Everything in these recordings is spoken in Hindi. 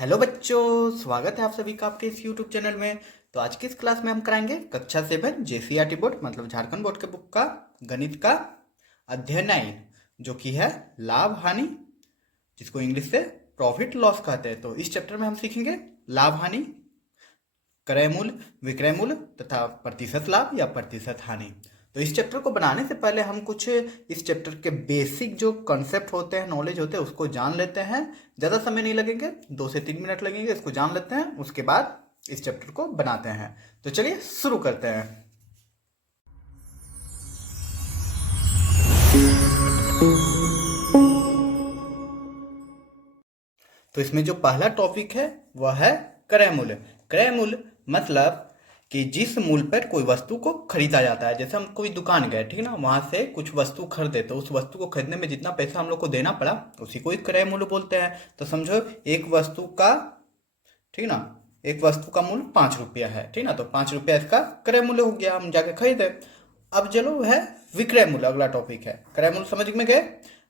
हेलो बच्चों, स्वागत है आप सभी का आपके इस यूट्यूब चैनल में। तो आज की इस क्लास में हम कराएंगे कक्षा 7 जेसीईआरटी बोर्ड मतलब झारखंड बोर्ड के बुक का गणित का अध्याय 9 जो कि है लाभ हानि, जिसको इंग्लिश से प्रॉफिट लॉस कहते हैं। तो इस चैप्टर में हम सीखेंगे लाभ हानि, क्रय मूल्य, विक्रय मूल्य तथा प्रतिशत लाभ या प्रतिशत हानि। तो इस चैप्टर को बनाने से पहले हम कुछ इस चैप्टर के बेसिक जो कॉन्सेप्ट होते हैं, नॉलेज होते हैं, उसको जान लेते हैं। ज़्यादा समय नहीं लगेंगे, 2 से 3 मिनट लगेंगे, इसको जान लेते हैं, उसके बाद इस चैप्टर को बनाते हैं। तो चलिए शुरू करते हैं। तो इसमें जो पहला टॉपिक है वह है क्रय मूल्य। क्रय मूल्य मतलब कि जिस मूल्य पर कोई वस्तु को खरीदा जाता है। जैसे हम कोई दुकान गए, ठीक ना, वहां से कुछ वस्तु खरीदे, तो उस वस्तु को खरीदने में जितना पैसा हम लोग को देना पड़ा उसी को ही क्रय मूल्य बोलते हैं। तो समझो एक वस्तु का, ठीक ना, एक वस्तु का मूल्य 5 रुपया है, ठीक ना, तो 5 रुपया इसका क्रय मूल्य हो गया, हम जाके खरीदे। अब चलो है विक्रय मूल्य, अगला टॉपिक है। क्रय मूल्य समझ में गए।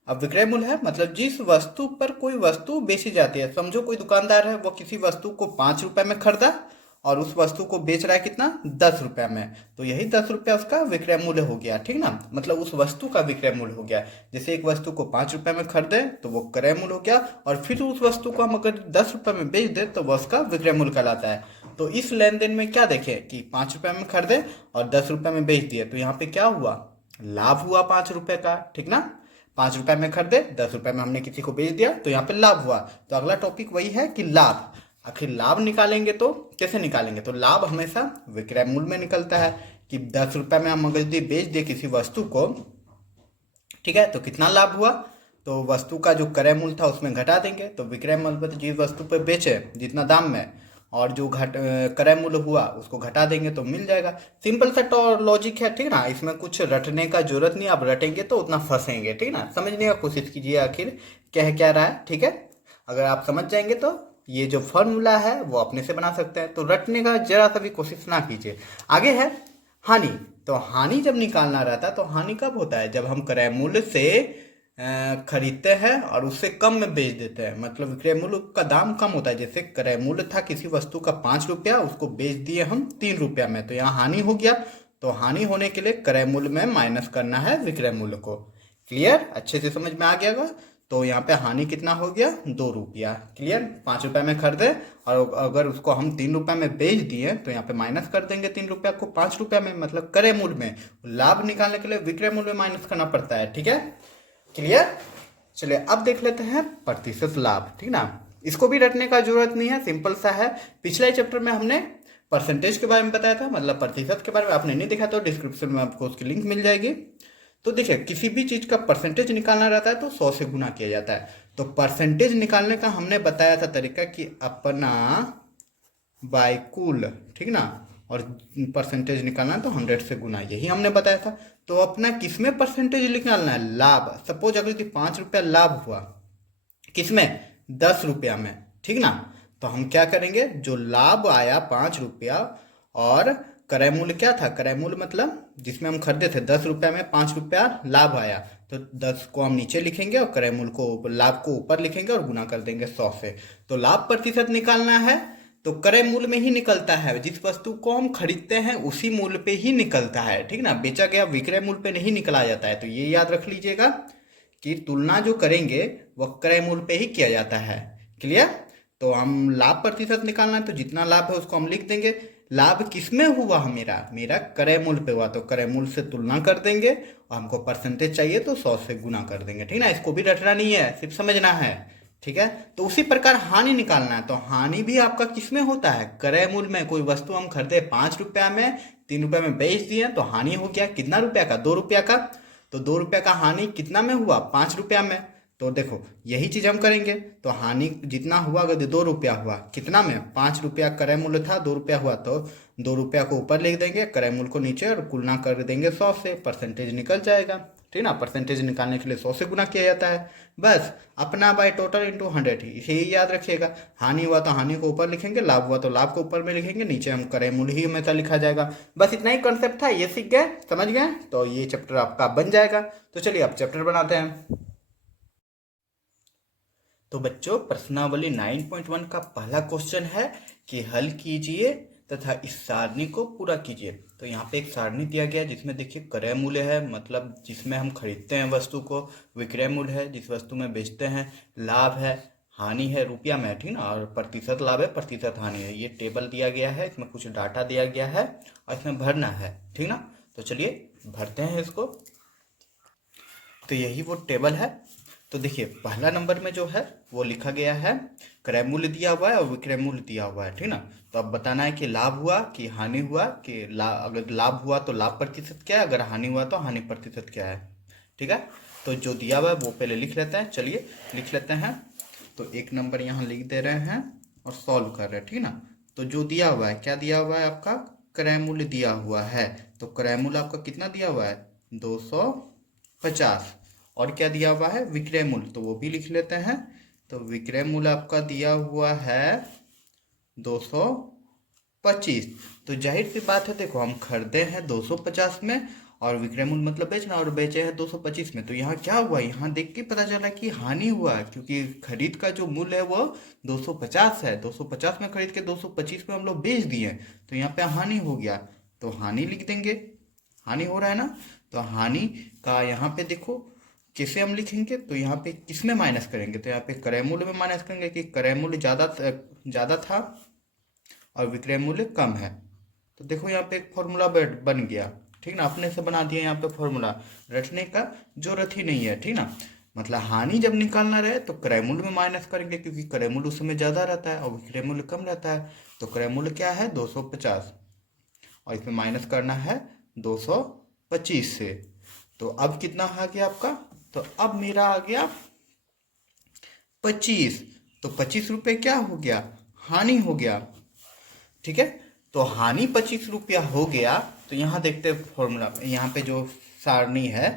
अब विक्रय मूल्य है मतलब जिस वस्तु पर कोई वस्तु बेची जाती है। समझो कोई दुकानदार है, वो किसी वस्तु को 5 रुपए में खरीदा और उस वस्तु को बेच रहा है कितना, 10 रुपए में, तो यही 10 रुपया उसका विक्रय मूल्य हो गया, ठीक ना, मतलब उस वस्तु का विक्रय मूल्य हो गया। जैसे एक वस्तु को 5 रुपए में खरीदे तो वो क्रय मूल्य हो गया, और फिर उस वस्तु को हम अगर 10 रुपए में बेच दे तो वह उसका विक्रय मूल्य कहलाता है। तो इस लेन देन में क्या देखें कि 5 रुपए में खरीदे और 10 रुपए में बेच दिए, तो यहाँ पे क्या हुआ, लाभ हुआ 5 रुपए का, ठीक ना। 5 रुपए में खरीदे, 10 रुपए में हमने किसी को बेच दिया, तो यहाँ पे लाभ हुआ। तो अगला टॉपिक वही है कि लाभ। आखिर लाभ निकालेंगे तो कैसे निकालेंगे, तो लाभ हमेशा विक्रय मूल्य में निकलता है कि 10 रुपए में हम अगर यदि बेच दे किसी वस्तु को, ठीक है, तो कितना लाभ हुआ, तो वस्तु का जो क्रय मूल्य था उसमें घटा देंगे, तो विक्रय मूल्य पर जिस वस्तु पे बेचे जितना दाम में, और जो क्रय मूल्य हुआ उसको घटा देंगे तो मिल जाएगा। सिंपल सा लॉजिक है, ठीक ना, इसमें कुछ रटने का जरूरत नहीं। आप रटेंगे तो उतना फंसेंगे, ठीक ना। समझने का कोशिश कीजिए आखिर कह क्या रहा है, ठीक है। अगर आप समझ जाएंगे तो ये जो फॉर्मूला है वो अपने से बना सकते हैं, तो रटने का जरा सा भी कोशिश ना कीजिए। आगे है हानि। तो हानि जब निकालना रहता है तो हानि कब होता है, जब हम क्रय मूल्य से खरीदते हैं और उससे कम में बेच देते हैं, मतलब विक्रय मूल्य का दाम कम होता है। जैसे क्रय मूल्य था किसी वस्तु का 5 रुपया, उसको बेच दिए हम 3 रुपया में, तो यहाँ हानि हो गया। तो हानि होने के लिए क्रय मूल्य में माइनस करना है विक्रय मूल्य को। क्लियर, अच्छे से समझ में आ गया। तो यहाँ पे हानि कितना हो गया, 2 रुपया। क्लियर, 5 रुपए में खरीदे और अगर उसको हम 3 रुपए में बेच दिए तो यहाँ पे माइनस कर देंगे 3 रुपया को 5 रुपया में, मतलब क्रय मूल्य में। लाभ निकालने के लिए विक्रय मूल्य में माइनस करना पड़ता है, ठीक है। क्लियर, चलिए अब देख लेते हैं प्रतिशत लाभ, ठीक ना। इसको भी रटने का जरूरत नहीं है, सिंपल सा है। पिछले चैप्टर में हमने परसेंटेज के बारे में बताया था, मतलब प्रतिशत के बारे में। आपने नहीं देखा तो डिस्क्रिप्शन में आपको उसकी लिंक मिल जाएगी। तो देखिए, किसी भी चीज का परसेंटेज निकालना रहता है तो 100 से गुना किया जाता है। तो परसेंटेज निकालने का हमने बताया था तरीका कि अपना बाय कुल, ठीक ना, और परसेंटेज निकालना है तो 100 से गुना, यही हमने बताया था। तो अपना किसमें परसेंटेज निकालना है, लाभ। सपोज अगर यदि 5 रुपया लाभ हुआ, किसमें, 10 रुपया में, ठीक ना, तो हम क्या करेंगे, जो लाभ आया 5 रुपया और क्रय मूल्य क्या था, क्रय मूल्य मतलब जिसमें हम खरीदे थे 10 रुपया में 5 रुपया लाभ आया, तो 10 को हम नीचे लिखेंगे और क्रय मूल्य को, लाभ को ऊपर लिखेंगे और गुना कर देंगे 100 से। तो लाभ प्रतिशत निकालना है तो क्रय मूल्य में ही निकलता है, जिस वस्तु को हम खरीदते हैं उसी मूल्य पे ही निकलता है, ठीक ना। बेचा गया विक्रय मूल्य पे नहीं निकला जाता है। तो ये याद रख लीजिएगा कि तुलना जो करेंगे वह क्रय मूल्य पे ही किया जाता है। क्लियर, तो हम लाभ प्रतिशत निकालना है तो जितना लाभ है उसको हम लिख देंगे। लाभ किसमें हुआ, मेरा मेरा क्रय मूल्य पे हुआ, तो क्रय मूल्य से तुलना कर देंगे, और हमको परसेंटेज चाहिए तो 100 से गुना कर देंगे, ठीक ना। इसको भी रटना नहीं है, सिर्फ समझना है, ठीक है। तो उसी प्रकार हानि निकालना है, तो हानि भी आपका किसमें होता है, क्रय मूल्य में। कोई वस्तु हम खरीदे 5 रुपया में, 3 रुपया में बेच दिए, तो हानि हो गया कितना रुपया का, 2 रुपया का। तो 2 रुपया का हानि कितना में हुआ, 5 रुपया में। तो देखो यही चीज हम करेंगे, तो हानि जितना हुआ, अगर 2 रुपया हुआ कितना में, 5 रुपया क्रय मूल्य था, 2 रुपया हुआ, तो 2 रुपया को ऊपर लिख देंगे, क्रय मूल्य को नीचे, और गुना कर देंगे 100 से, परसेंटेज निकल जाएगा, ठीक ना। परसेंटेज निकालने के लिए 100 से गुना किया जाता है। बस अपना बाय टोटल इंटू 100 ही, इसे ही याद रखिएगा। हानि हुआ तो हानि को ऊपर लिखेंगे, लाभ हुआ तो लाभ को ऊपर में लिखेंगे, नीचे हम क्रय मूल्य ही हमेशा लिखा जाएगा। बस इतना ही कॉन्सेप्ट था, ये सीख गए, समझ गए, तो ये चैप्टर आपका बन जाएगा। तो चलिए अब चैप्टर बनाते हैं। तो बच्चों प्रश्नावली 9.1 का पहला क्वेश्चन है कि हल कीजिए तथा इस सारणी को पूरा कीजिए। तो यहाँ पे एक सारणी दिया गया है जिसमें देखिए क्रय मूल्य है, मतलब जिसमें हम खरीदते हैं वस्तु को, विक्रय मूल्य है जिस वस्तु में बेचते हैं, लाभ है, हानि है रुपया में, ठीक ना, और प्रतिशत लाभ है, प्रतिशत हानि है। ये टेबल दिया गया है, इसमें कुछ डाटा दिया गया है और इसमें भरना है, ठीक ना। तो चलिए भरते हैं इसको। तो यही वो टेबल है। तो देखिए पहला नंबर में जो है वो लिखा गया है क्रय मूल्य दिया हुआ है और विक्रय मूल्य दिया हुआ है, ठीक ना। तो अब बताना है कि लाभ हुआ कि हानि हुआ, कि अगर लाभ हुआ तो लाभ प्रतिशत क्या है, अगर हानि हुआ तो हानि प्रतिशत क्या है, ठीक है। तो जो दिया हुआ है वो पहले लिख लेते हैं, चलिए लिख लेते हैं। तो एक नंबर यहाँ लिख दे रहे हैं और सॉल्व कर रहे हैं, ठीक ना। तो जो दिया हुआ है, क्या दिया हुआ है आपका, क्रय मूल्य दिया हुआ है। तो क्रय मूल्य आपका कितना दिया हुआ है, 250। और क्या दिया हुआ है, विक्रय मूल्य, तो वो भी लिख लेते हैं। तो विक्रय मूल्य आपका दिया हुआ है 225। तो जाहिर सी बात है, देखो हम खरीदे हैं 250 में और विक्रय मूल्य मतलब बेचना, और बेचे हैं 225 में। तो यहाँ क्या हुआ, यहाँ देख के पता चला कि हानि हुआ, क्योंकि खरीद का जो मूल्य है वो 250 है। 250 में खरीद के 225 में हम लोग बेच दिए, तो यहाँ पे हानि हो गया। तो हानि लिख देंगे, हानि हो रहा है ना। तो हानि का यहाँ पे देखो कैसे हम लिखेंगे, तो यहाँ पे किसमें माइनस करेंगे, तो यहाँ पे क्रय मूल्य में माइनस करेंगे कि क्रय मूल्य ज़्यादा था और विक्रय मूल्य कम है। तो देखो यहाँ पे एक फॉर्मूला बन गया, ठीक ना, अपने से बना दिया यहाँ पे फॉर्मूला, रटने का जरूरत ही नहीं है, ठीक ना। मतलब हानि जब निकालना रहे तो क्रय मूल्य में माइनस करेंगे, क्योंकि क्रय मूल्य उस समय ज़्यादा रहता है और विक्रय मूल्य कम रहता है। तो क्रय मूल्य क्या है, 250, और इसमें माइनस करना है 225 से। तो अब कितना आ गया आपका, तो अब मेरा आ गया 25। तो 25 रुपये क्या हो गया, हानि हो गया, ठीक है। तो हानि 25 रुपया हो गया। तो यहाँ देखते हैं फॉर्मूला, यहाँ पे जो सारणी है,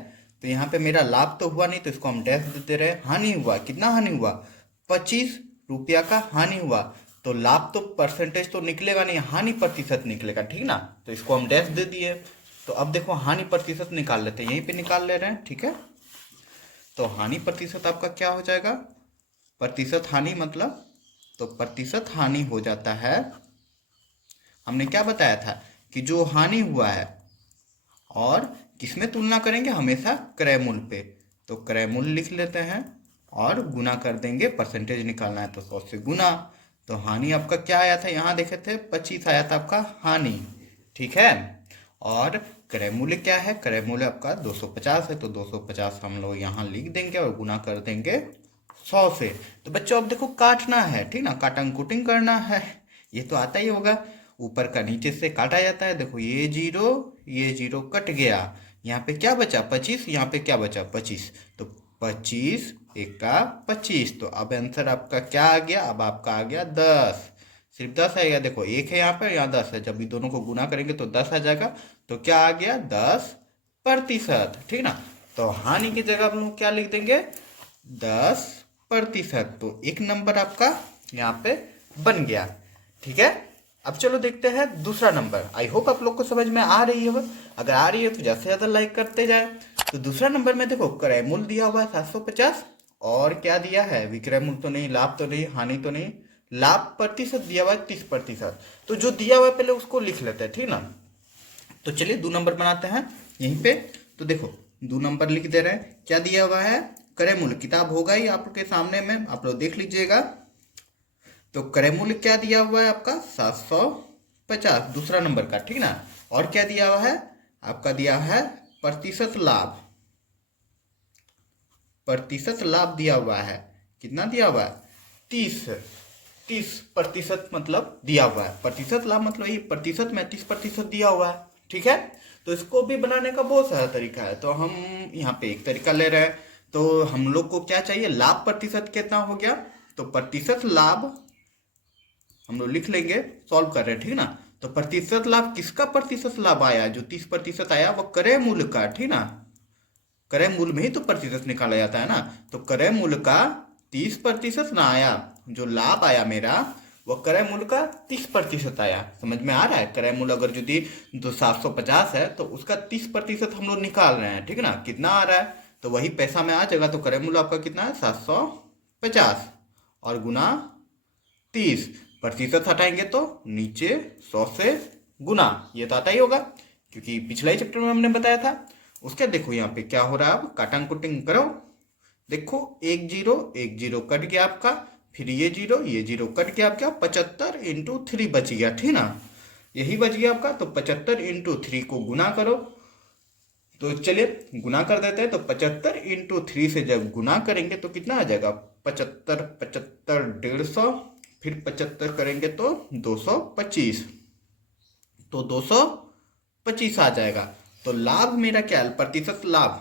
तो यहाँ पे मेरा लाभ तो हुआ नहीं, तो इसको हम डैश दे रहे हैं। हानि हुआ, कितना हानि हुआ, 25 रुपया का हानि हुआ। तो लाभ तो परसेंटेज तो निकलेगा नहीं, हानि प्रतिशत निकलेगा, ठीक ना। तो इसको हम डैश दे दिए। तो अब देखो हानि प्रतिशत निकाल लेते हैं, यहीं पे निकाल ले रहे हैं, ठीक है। तो हानि प्रतिशत आपका क्या हो जाएगा, प्रतिशत हानि मतलब, तो प्रतिशत हानि हो जाता है, हमने क्या बताया था कि जो हानि हुआ है, और किसमें तुलना करेंगे, हमेशा क्रय मूल्य पे। तो क्रय मूल्य लिख लेते हैं और गुना कर देंगे, परसेंटेज निकालना है तो 100 से गुना। तो हानि आपका क्या आया था, यहाँ देखे थे 25 आया था आपका हानि, ठीक है। और क्रय मूल्य क्या है, क्रय मूल्य आपका 250 है। तो 250 हम लोग यहाँ लिख देंगे और गुना कर देंगे 100 से। तो बच्चों अब देखो काटना है, ठीक ना, काटन कुटिंग करना है, ये तो आता ही होगा। ऊपर का नीचे से काटा जाता है, देखो ये जीरो कट गया, यहाँ पे क्या बचा 25, यहाँ पे क्या बचा 25। तो 25 एका 25। तो अब आंसर आपका क्या आ गया, अब आपका आ गया 10, सिर्फ 10 आएगा। देखो एक है यहाँ पर, यहाँ 10 है, जब ये दोनों को गुना करेंगे तो 10 आ जाएगा। तो क्या आ गया, 10%, ठीक ना। तो हानि की जगह हम लोग क्या लिख देंगे, 10%। तो एक नंबर आपका यहाँ पे बन गया, ठीक है। अब चलो देखते हैं दूसरा नंबर। आई होप आप लोग को समझ में आ रही है, अगर आ रही है तो ज़्यादा से ज़्यादा लाइक करते जाए। तो दूसरा नंबर में देखो क्रय मूल्य दिया हुआ है 750, और क्या दिया है, विक्रय मूल्य तो नहीं, लाभ तो नहीं, हानि तो नहीं, लाभ प्रतिशत दिया हुआ है 30%। तो जो दिया हुआ है पहले उसको लिख लेते हैं, ठीक ना। तो चलिए 2 नंबर बनाते हैं यहीं पे। तो देखो 2 नंबर लिख दे रहे हैं, क्या दिया हुआ है, क्रय मूल्य, किताब होगा ही आप लोग के सामने में, आप लोग देख लीजिएगा। तो क्रय मूल्य क्या दिया हुआ है आपका 750, दूसरा नंबर का, ठीक ना। और क्या दिया हुआ है, आपका दिया है प्रतिशत लाभ, प्रतिशत लाभ दिया हुआ है, कितना दिया हुआ है, 30% मतलब दिया हुआ है। प्रतिशत लाभ मतलब ये प्रतिशत में 30% दिया हुआ है, ठीक है। तो इसको भी बनाने का बहुत सारा तरीका है, तो हम यहाँ पे एक तरीका ले रहे हैं। तो हम लोग को क्या चाहिए, लाभ प्रतिशत कितना हो गया, तो प्रतिशत लाभ हम लोग लिख लेंगे, सॉल्व कर रहे हैं, ठीक ना। तो प्रतिशत लाभ, किसका प्रतिशत लाभ आया, जो 30% आया वो क्रय मूल्य का, ठीक ना। क्रय मूल्य में ही तो प्रतिशत निकाला जाता है ना। तो क्रय मूल्य का 30% ना आया, जो लाभ आया मेरा वो क्रय मूल्य का 30% आया। समझ में आ रहा है, क्रय मूल्य अगर यदि 750 है तो उसका 30% हम लोग निकाल रहे हैं, ठीक ना। कितना आ रहा है, तो वही पैसा में आ जाएगा। तो क्रय मूल्य आपका कितना है, 750, और गुना 30। प्रतिशत हटाएंगे तो नीचे 100 से गुना, ये तो आता ही होगा क्योंकि पिछले ही चैप्टर में हमने बताया था। उसके देखो यहाँ पे क्या हो रहा है, अब काटन कुटिंग करो। देखो एक जीरो कट गया आपका, फिर ये जीरो कट गया आपका, 75 इंटू 3 बच गया, ठीक ना, यही बच गया आपका। तो 75 इंटू 3 को गुना करो, तो चलिए गुना कर देते हैं। तो 75 इंटू 3 से जब गुना करेंगे तो कितना आ जाएगा, 75 75 150, फिर 75 करेंगे तो 225, तो 225 आ जाएगा। तो लाभ मेरा क्या है, प्रतिशत लाभ।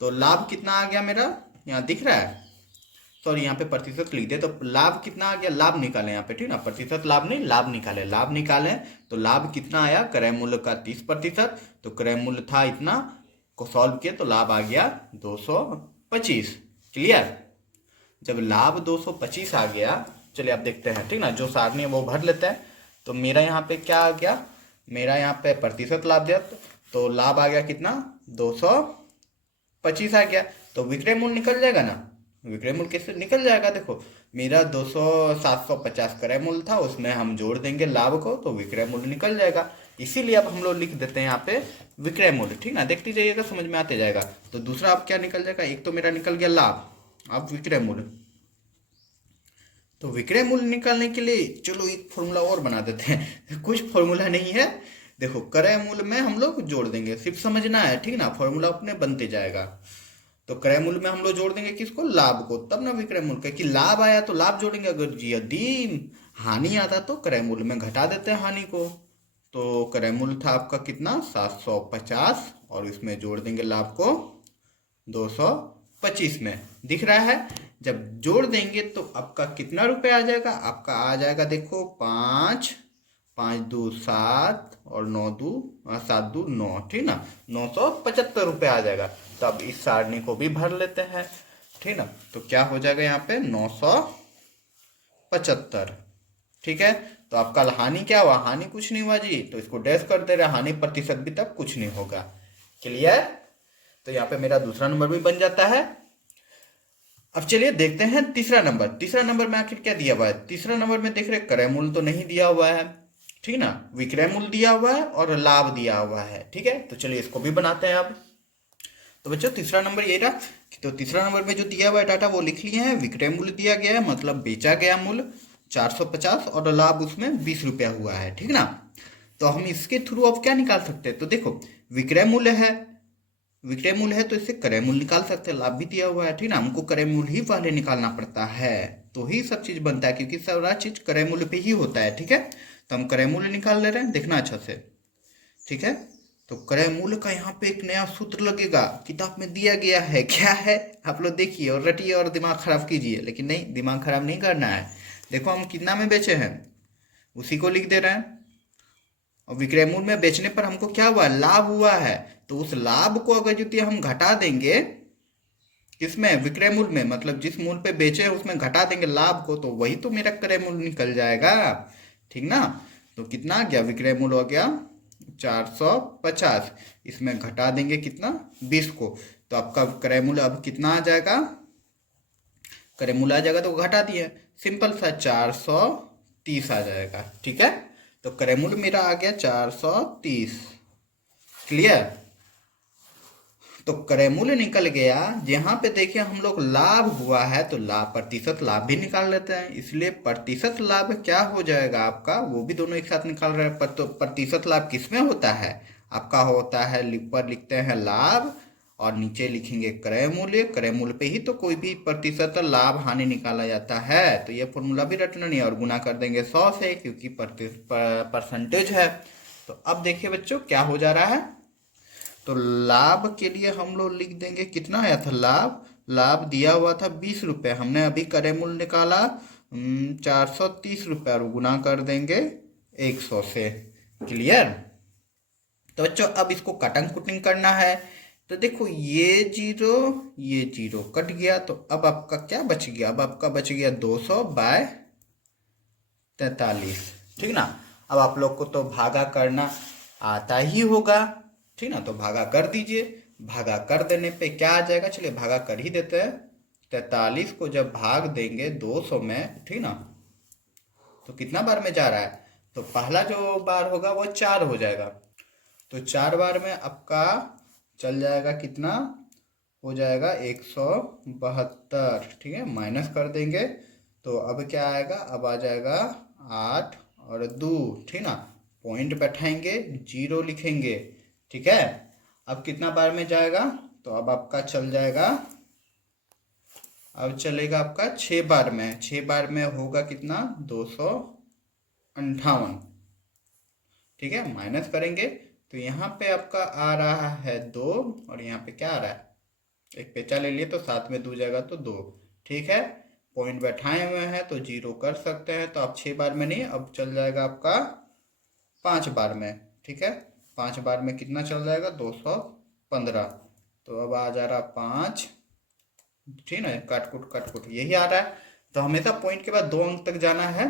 तो लाभ कितना आ गया मेरा, यहाँ दिख रहा है, सॉरी यहाँ पे प्रतिशत लिख दे, तो लाभ कितना आ गया, लाभ निकालें यहाँ पे, ठीक ना, प्रतिशत लाभ नहीं, लाभ निकालें, लाभ निकालें। तो लाभ कितना आया, क्रय मूल्य का 30%, तो क्रय मूल्य था इतना, को सॉल्व किया तो लाभ आ गया 225। क्लियर। जब लाभ 225 आ गया, चलिए आप देखते हैं, ठीक ना, जो सारणी है वो भर लेते हैं। तो मेरा यहाँ पे क्या आ गया, मेरा यहाँ पे प्रतिशत लाभ दिया, तो लाभ आ गया कितना, 225 आ गया। तो विक्रय मूल्य निकल जाएगा ना, विक्रय मूल्य कैसे निकल जाएगा, देखो मेरा 750 क्रय मूल्य था, उसमें हम जोड़ देंगे लाभ को, तो विक्रय मूल्य निकल जाएगा। इसीलिए अब हम लोग लिख देते हैं यहाँ पे विक्रय मूल्य, ठीक ना, देखते जाइएगा समझ में आते जाएगा। तो दूसरा अब क्या निकल जाएगा, एक तो मेरा निकल गया लाभ, अब विक्रय मूल्य। तो विक्रय मूल्य निकालने के लिए चलो एक फॉर्मूला और बना देते हैं कुछ फॉर्मूला नहीं है, देखो क्रय मूल्य में हम लोग जोड़ देंगे, सिर्फ समझना है, ठीक ना, फॉर्मूला अपने बनते जाएगा। तो क्रय मूल्य में हम लोग जोड़ देंगे किसको, लाभ को, तब ना विक्रय मूल्य, कि लाभ आया तो लाभ जोड़ेंगे, अगर यदि हानि आता तो क्रय मूल्य में घटा देते हैं हानि को। तो क्रय मूल्य था आपका कितना, 750, और इसमें जोड़ देंगे लाभ को 225 में, दिख रहा है। जब जोड़ देंगे तो आपका कितना रुपए आ जाएगा, आपका आ जाएगा देखो 5 5 2 7 और 9 2 7 2 9, ठीक ना, 975 रुपये आ जाएगा। तो अब इस सारणी को भी भर लेते हैं, ठीक ना। तो क्या हो जाएगा यहाँ पे 975, ठीक है। तो आपका हानि क्या हुआ, हानि कुछ नहीं हुआ जी, तो इसको डैश कर दे रहे, हानि प्रतिशत भी तब कुछ नहीं होगा। क्लियर। तो यहाँ पे मेरा दूसरा नंबर भी बन जाता है। अब चलिए देखते हैं तीसरा नंबर। तीसरा नंबर में आखिर क्या दिया हुआ है, तीसरा नंबर में देख रहे क्रय मूल्य तो नहीं दिया हुआ है, ठीक ना, विक्रय मूल्य दिया हुआ है और लाभ दिया हुआ है, ठीक है। तो चलिए इसको भी बनाते हैं अब। तो बच्चों तीसरा नंबर ये रहा। तो तीसरा नंबर में जो दिया हुआ है डाटा वो लिख लिए हैं, विक्रय मूल्य दिया गया है, मतलब बेचा गया मूल्य 450 और लाभ उसमें 20 रुपया हुआ है, ठीक ना। तो हम इसके थ्रू अब क्या निकाल सकते हैं, तो देखो विक्रय मूल्य है, विक्रय मूल्य है तो इससे क्रय मूल्य निकाल सकते हैं, लाभ भी दिया हुआ है, ठीक ना, हमको क्रय मूल्य ही पहले निकालना पड़ता है, तो ही सब चीज बनता है, क्योंकि सारा चीज क्रय मूल्य पे ही होता है, ठीक है। तो हम क्रय मूल्य निकाल ले रहे हैं, देखना अच्छा से, ठीक है। तो क्रय मूल्य का यहाँ पे एक नया सूत्र लगेगा, किताब में दिया गया है, क्या है आप लोग देखिए और रटिए और दिमाग खराब कीजिए, लेकिन नहीं, दिमाग खराब नहीं करना है। देखो हम कितना में बेचे हैं उसी को लिख दे रहे हैं, और विक्रय मूल्य में बेचने पर हमको क्या हुआ, लाभ हुआ है, तो उस लाभ को अगर यदि हम घटा देंगे किसमें, विक्रय मूल्य में, मतलब जिस मूल्य पे बेचे हैं उसमें घटा देंगे लाभ को, तो वही तो मेरा क्रय मूल्य निकल जाएगा, ठीक ना। तो कितना आ गया, विक्रय मूल्य हो गया 450, इसमें घटा देंगे कितना 20 को, तो आपका क्रय मूल्य अब कितना आ जाएगा, क्रय मूल्य आ जाएगा तो घटा दिए, सिंपल सा 430 आ जाएगा, ठीक है। तो क्रय मूल्य मेरा आ गया 430। क्लियर। तो क्रय मूल्य निकल गया, जहां पे देखिए हम लोग लाभ हुआ है तो लाभ प्रतिशत लाभ भी निकाल लेते हैं, इसलिए प्रतिशत लाभ क्या हो जाएगा आपका, वो भी दोनों एक साथ निकाल रहे हैं। पर तो प्रतिशत लाभ किसमें होता है, आपका होता है, ऊपर लिखते हैं लाभ और नीचे लिखेंगे क्रय मूल्य, क्रय मूल्य पे ही तो कोई भी प्रतिशत लाभ हानि निकाला जाता है। तो ये फॉर्मूला भी रटना नहीं, और गुना कर देंगे 100 से, क्योंकि परसेंटेज है। तो अब देखिए बच्चों क्या हो जा रहा है, तो लाभ के लिए हम लोग लिख देंगे, कितना आया था लाभ, लाभ दिया हुआ था 20 रुपये, हमने अभी क्रय मूल्य निकाला 430 रुपये, और गुना कर देंगे 100 से। क्लियर। तो बच्चों अब इसको कटन कुटिंग करना है, तो देखो ये जीरो कट गया, तो अब आपका क्या बच गया, अब आपका बच गया 200/43, ठीक ना। अब आप लोग को तो भागा करना आता ही होगा, ठीक ना, तो भागा कर दीजिए, भागा कर देने पे क्या आ जाएगा, चलिए भागा कर ही देते हैं, 43 को जब भाग देंगे 200 में, ठीक ना, तो कितना बार में जा रहा है? तो पहला जो बार होगा वो 4 हो जाएगा। तो 4 बार में आपका चल जाएगा कितना हो जाएगा? 172, ठीक है। माइनस कर देंगे तो अब क्या आएगा? अब आ जाएगा 8 और 2, ठीक ना। पॉइंट बैठाएंगे, 0 लिखेंगे, ठीक है। अब कितना बार में जाएगा? तो अब आपका चल जाएगा, अब चलेगा आपका 6 बार में। 6 बार में होगा कितना? 258, ठीक है। माइनस करेंगे तो यहाँ पे आपका आ रहा है 2 और यहाँ पे क्या आ रहा है? एक पेचा ले लिए तो 7 में 2 जाएगा तो 2, ठीक है। पॉइंट बैठाए हुए हैं तो 0 कर सकते हैं। तो अब 6 बार में नहीं, अब चल जाएगा आपका 5 बार में, ठीक है। 5 बार में कितना चल जाएगा? 215। तो अब आ जा रहा 5, ठीक है। काटकुट यही आ रहा है। तो हमेशा पॉइंट के बाद 2 अंक तक जाना है।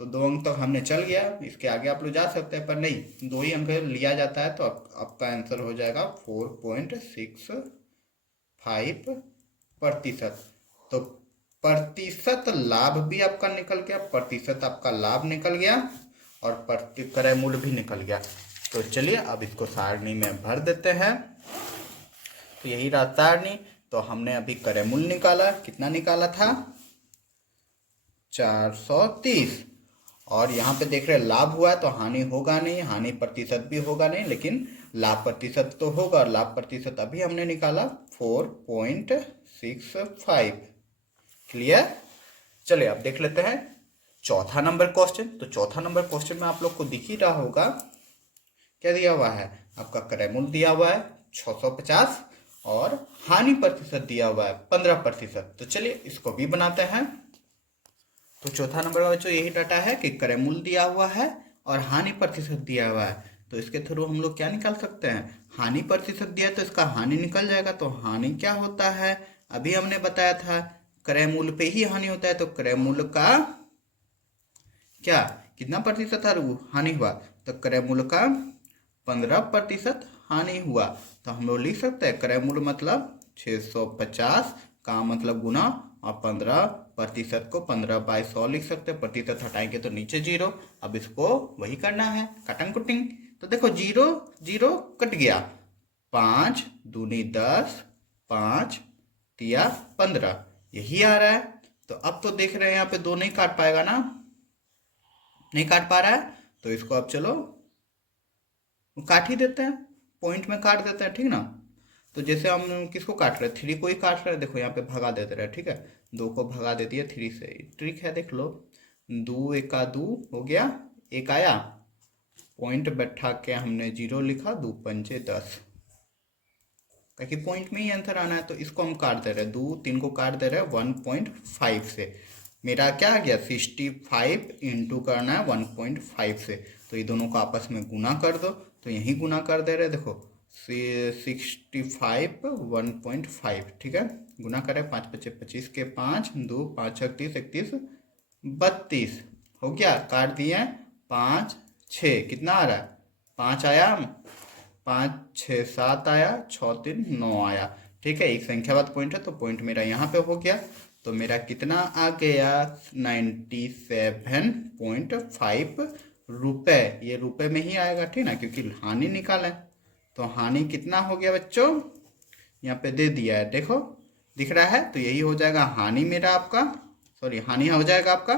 तो 2 अंक तक हमने चल गया, इसके आगे आप लोग जा सकते हैं, पर नहीं, 2 ही अंक लिया जाता है। तो आपका आंसर हो जाएगा 4.65%। तो प्रतिशत लाभ भी आपका निकल गया, प्रतिशत आपका लाभ निकल गया और क्रय मूल्य भी निकल गया। तो चलिए अब इसको सारणी में भर देते हैं। तो यही रहा सारणी। तो हमने अभी क्रय मूल्य निकाला, कितना निकाला था? 430। और यहाँ पे देख रहे हैं लाभ हुआ है तो हानि होगा नहीं, हानि प्रतिशत भी होगा नहीं, लेकिन लाभ प्रतिशत तो होगा। और लाभ प्रतिशत अभी हमने निकाला 4.65। क्लियर? चलिए अब देख लेते हैं चौथा नंबर क्वेश्चन। तो चौथा नंबर क्वेश्चन में आप लोग को दिख ही रहा होगा क्या दिया हुआ है? आपका क्रय मूल्य दिया हुआ है 650 और हानि प्रतिशत दिया हुआ है 15%। तो चलिए इसको भी बनाते हैं। तो चौथा नंबर का बच्चों यही डाटा है कि क्रय मूल्य दिया हुआ है और हानि प्रतिशत दिया हुआ है। तो इसके थ्रू हम लोग क्या निकाल सकते हैं? हानि प्रतिशत दिया है तो इसका हानि निकल जाएगा। तो हानि क्या होता है? अभी हमने बताया था क्रय मूल्य पे ही हानि होता है। तो क्रय मूल्य का क्या कितना प्रतिशत हानि हुआ? तो क्रय मूल्य का 15% हानि हुआ। तो हम लोग लिख सकते हैं क्रय मूल्य मतलब 650 का मतलब गुना और 15% को 15/100 लिख सकते हैं। प्रतिशत हटाएंगे तो नीचे 0। अब इसको वही करना है, कटिंग कुटिंग। तो देखो 0 0 कट गया, 5 दूनी 10, 5 तिया 15, यही आ रहा है। तो अब तो देख रहे हैं यहाँ पे 2 नहीं काट पाएगा ना, नहीं काट पा रहा है। तो इसको अब चलो काट ही देते हैं, पॉइंट में काट देते हैं, ठीक ना। तो जैसे हम किसको काट रहे हैं? 3 को ही काट रहे हैं। देखो यहाँ पे भगा देते रहे, ठीक है। 2 को भगा दे दिया 3 से, ट्रिक है देख लो। 2 एका 2 हो गया, 1 आया, पॉइंट बैठा के हमने 0 लिखा, 2 पंचे 10, क्योंकि पॉइंट में ही आंसर आना है। तो इसको हम काट दे रहे हैं, 2 3 को काट दे रहे हैं 1.5 से। मेरा क्या आ गया? 65 इंटू करना है 1.5 से। तो ये दोनों को आपस में गुना कर दो। तो यही गुना कर दे रहे, देखो 65 1.5, ठीक है। गुना करें 5 पचे 25 के 5, 2 5 31 31 32 हो गया। काट दिए 5 6, कितना आ रहा है? 5 आया, 5 6 7 आया, 6 3 9 आया, ठीक है। एक संख्यावाद पॉइंट है तो पॉइंट मेरा यहाँ पे हो गया। तो मेरा कितना आ गया? 97.5 रुपए। ये रुपए में ही आएगा, ठीक ना, क्योंकि हानि निकाला है। तो हानि कितना हो गया बच्चों? यहाँ पे दे दिया है, देखो दिख रहा है। तो यही हो जाएगा हानि मेरा आपका, सॉरी हानि हो जाएगा आपका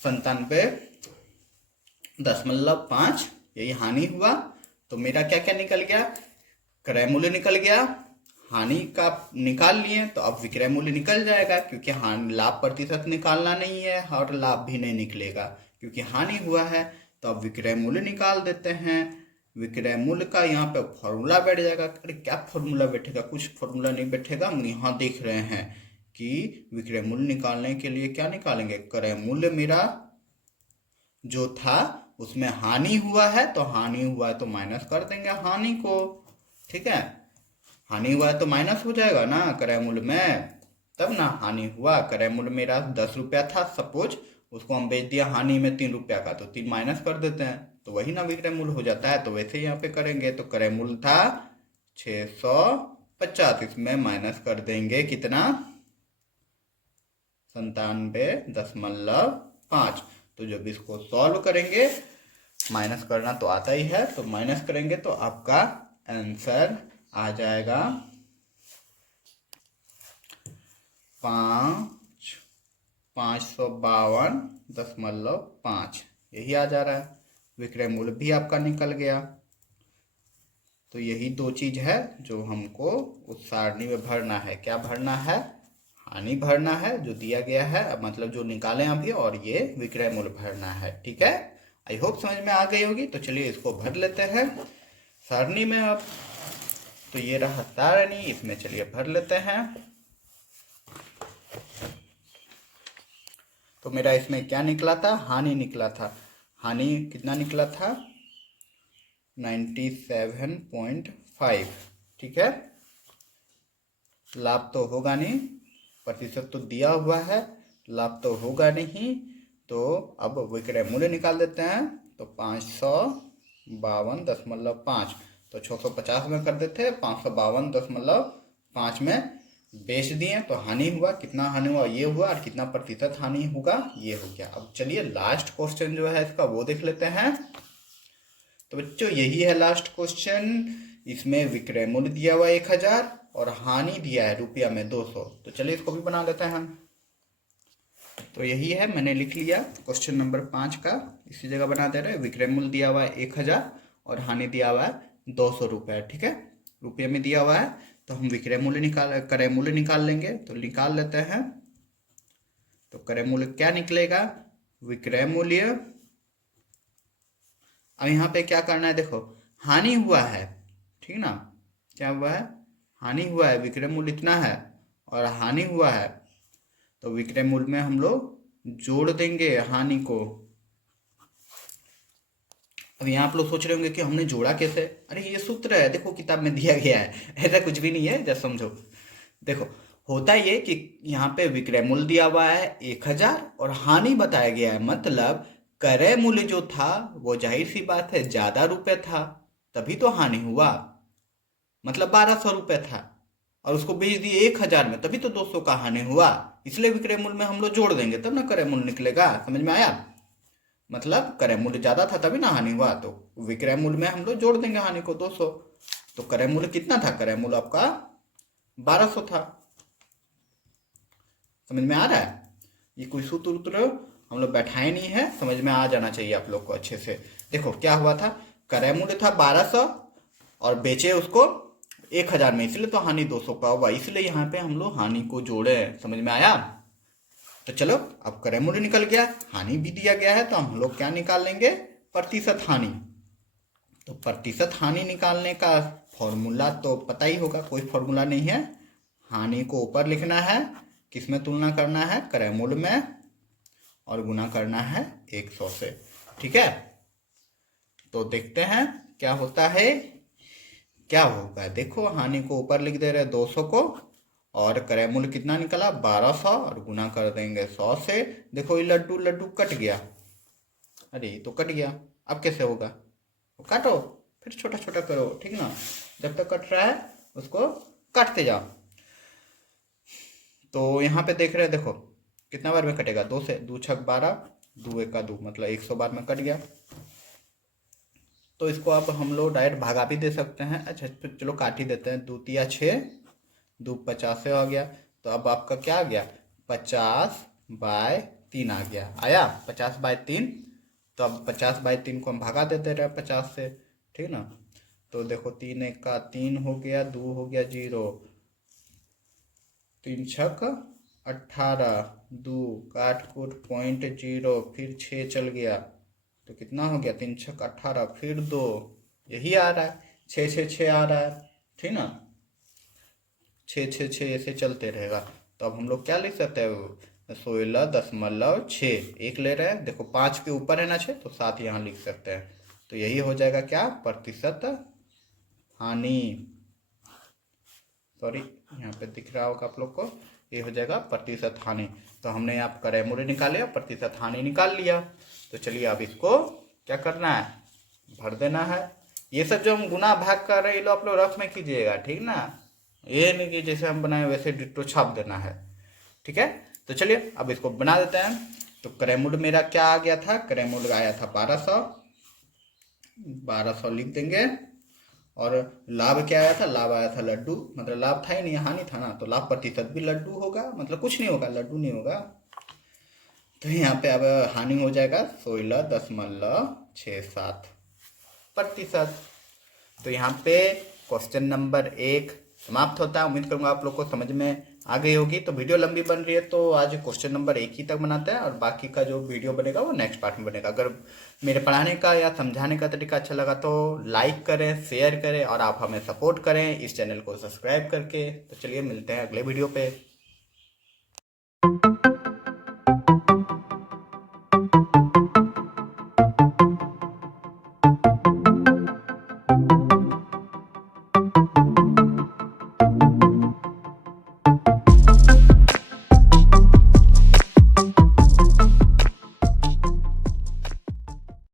97.5, यही हानि हुआ। तो मेरा क्या क्या निकल गया? क्रय मूल्य निकल गया, हानि का निकाल लिए तो अब विक्रय मूल्य निकल जाएगा, क्योंकि हानि लाभ प्रतिशत निकालना नहीं है और लाभ भी नहीं निकलेगा क्योंकि हानि हुआ है। तो अब विक्रय मूल्य निकाल देते हैं। विक्रय मूल्य का यहाँ पे फॉर्मूला बैठ जाएगा। अरे क्या फॉर्मूला बैठेगा? कुछ फॉर्मूला नहीं बैठेगा। हम यहाँ देख रहे हैं कि विक्रय मूल्य निकालने के लिए क्या निकालेंगे? क्रय मूल्य मेरा जो था उसमें हानि हुआ है, तो हानि हुआ है तो माइनस कर देंगे हानि को, ठीक है। हानि हुआ है तो माइनस हो जाएगा ना क्रय मूल्य में, तब ना हानि हुआ। क्रय मूल्य मेरा 10 रुपया था सपोज, उसको हम बेच दिया हानि में 3 रुपया का, तो 3 माइनस कर देते हैं तो वही ना विक्रय मूल्य हो जाता है। तो वैसे ही यहाँ पे करेंगे। तो क्रय मूल्य था 650, 50, इसमें माइनस कर देंगे कितना, 97.5। तो जब इसको सॉल्व करेंगे, माइनस करना तो आता ही है, तो माइनस करेंगे तो आपका आंसर आ जाएगा 552.5। यही आ जा रहा है। विक्रय मूल्य भी आपका निकल गया। तो यही दो चीज है जो हमको उस सारणी में भरना है। क्या भरना है? हानि भरना है जो दिया गया है, मतलब जो निकालें अभी, और ये विक्रय मूल्य भरना है। ठीक है, आई होप समझ में आ गई होगी। तो चलिए इसको भर लेते हैं सारणी में अब। तो ये रहा सारणी, इसमें चलिए भर लेते हैं। तो मेरा इसमें क्या निकला था? हानि निकला था। हानि कितना निकला था? 97.5। ठीक है, लाभ तो होगा नहीं, प्रतिशत तो दिया हुआ है, लाभ तो होगा नहीं। तो अब विक्रय मूल्य निकाल देते हैं। तो 552.5, तो 650 में कर देते, 552.5 में बेच दिए तो हानि हुआ। कितना हानि हुआ? ये हुआ। और कितना प्रतिशत हानि होगा? ये हो गया। अब चलिए लास्ट क्वेश्चन जो है इसका वो देख लेते हैं। तो बच्चों यही है लास्ट क्वेश्चन। इसमें विक्रय मूल्य दिया हुआ 1000 और हानि दिया है रुपया में 200। तो चलिए इसको भी बना लेते हैं। तो यही है, मैंने लिख लिया क्वेश्चन नंबर 5 का। इसी जगह बना दे रहे हैं। विक्रय मूल्य दिया हुआ है 1000 और हानि दिया हुआ है 200 रुपये। ठीक है, रुपये में दिया हुआ है, तो हम विक्रय मूल्य क्रय मूल्य निकाल लेंगे। तो निकाल लेते हैं। तो क्रय मूल्य क्या निकलेगा? विक्रय मूल्य, अब यहाँ पे क्या करना है, देखो हानि हुआ है, ठीक ना, क्या हुआ है? हानि हुआ है। विक्रय मूल्य इतना है और हानि हुआ है, तो विक्रय मूल्य में हम लोग जोड़ देंगे हानि को। अब यहाँ आप लोग सोच रहे होंगे कि हमने जोड़ा कैसे? अरे ये सूत्र है, देखो किताब में दिया गया है। ऐसा कुछ भी नहीं है, जब समझो। देखो होता ये कि यहाँ पे विक्रय मूल्य दिया हुआ है 1000 और हानि बताया गया है, मतलब क्रय मूल्य जो था वो जाहिर सी बात है ज्यादा रुपए था, तभी तो हानि हुआ। मतलब 1200 रुपये था और उसको बेच दिए 1000 में, तभी तो 200 का हानि हुआ। इसलिए विक्रय मूल्य में हम लोग जोड़ देंगे तब ना क्रय मूल्य निकलेगा। समझ में आया? मतलब क्रय मूल्य ज्यादा था तभी ना हानि हुआ, तो विक्रय मूल्य में हम लोग जोड़ देंगे हानि को 200। तो क्रय मूल्य कितना था? क्रय मूल्य आपका 1200 था। समझ में आ रहा है? ये कोई सूत्र उत्र हम लोग बैठाए नहीं है, समझ में आ जाना चाहिए आप लोग को अच्छे से। देखो क्या हुआ था, क्रय मूल्य था 1200 और बेचे उसको 1000 में, इसलिए तो हानि 200 का हुआ। इसलिए यहाँ पे हम लोग हानि को जोड़े। समझ में आया? तो चलो अब क्रय मूल्य निकल गया, हानि भी दिया गया है, तो हम लोग क्या निकाल लेंगे? प्रतिशत हानि। तो प्रतिशत हानि निकालने का फॉर्मूला तो पता ही होगा, कोई फॉर्मूला नहीं है। हानि को ऊपर लिखना है, किसमें तुलना करना है? क्रय मूल्य में, और गुना करना है 100 से। ठीक है, तो देखते हैं क्या होता है। क्या होगा, देखो हानि को ऊपर लिख दे रहे 200 को, और क्रय मूल्य कितना निकला? 1200, और गुना कर देंगे 100 से। देखो ये लड्डू लड्डू कट गया। अरे ये तो कट गया, अब कैसे होगा? तो काटो, फिर छोटा छोटा करो, ठीक ना। जब तक कट रहा है उसको काटते जाओ। तो यहाँ पे देख रहे हैं, देखो कितना बार में कटेगा? 2 से, 2 छक 12, 2 एक का 2, मतलब 100 बार में कट गया। तो इसको अब हम लोग डायरेक्ट भागा भी दे सकते हैं। अच्छा चलो काट ही देते हैं। 2 तिया 6, 2 50 हो गया। तो अब आपका क्या आ गया? 50/3 आ गया। आया 50/3। तो अब 50/3 को हम भगा देते रहे 50 से, ठीक ना। तो देखो 3 एक का 3 हो गया, 2 हो गया 0, 3 छक 18, 2 काट कूट पॉइंट 0, फिर 6 चल गया, तो कितना हो गया? 3 छक 18, फिर 2, यही आ रहा है 6 6 6 आ रहा है, ठीक ना। 6 6 6 ऐसे चलते रहेगा। तो अब हम लोग क्या लिख सकते हैं? 16.6, एक ले रहे हैं, देखो 5 के ऊपर है ना 6, तो 7 यहाँ लिख सकते हैं। तो यही हो जाएगा क्या? प्रतिशत हानि। सॉरी, यहाँ पे दिख रहा होगा आप लोग को, ये हो जाएगा प्रतिशत हानि। तो हमने यहाँ क्रय मूल्य निकाल लिया, प्रतिशत हानि निकाल लिया। तो चलिए अब इसको क्या करना है? भर देना है। ये सब जो हम गुना भाग कर रहे हैं, आप लोग रफ में कीजिएगा, ठीक ना। ये नहीं कि जैसे हम बनाए वैसे डिट्टो छाप देना है। ठीक है, तो चलिए अब इसको बना देते हैं। तो क्रय मूल्य मेरा क्या आ गया था, क्रय मूल्य आया था 1200, 1200 लिख देंगे। और लाभ क्या आया था, लाभ आया था लड्डू, मतलब लाभ था ही नहीं, हानि था ना, तो लाभ प्रतिशत भी लड्डू होगा, मतलब कुछ नहीं होगा, लड्डू नहीं होगा। तो यहाँ पे अब हानि हो जाएगा 16.67%। तो यहाँ पे क्वेश्चन नंबर 1 समाप्त होता है। उम्मीद करूंगा आप लोग को समझ में आ गई होगी। तो वीडियो लंबी बन रही है तो आज क्वेश्चन नंबर 1 ही तक बनाते हैं, और बाकी का जो वीडियो बनेगा वो नेक्स्ट पार्ट में बनेगा। अगर मेरे पढ़ाने का या समझाने का तरीका अच्छा लगा तो लाइक करें, शेयर करें, और आप हमें सपोर्ट करें इस चैनल को सब्सक्राइब करके। तो चलिए मिलते हैं अगले वीडियो पे।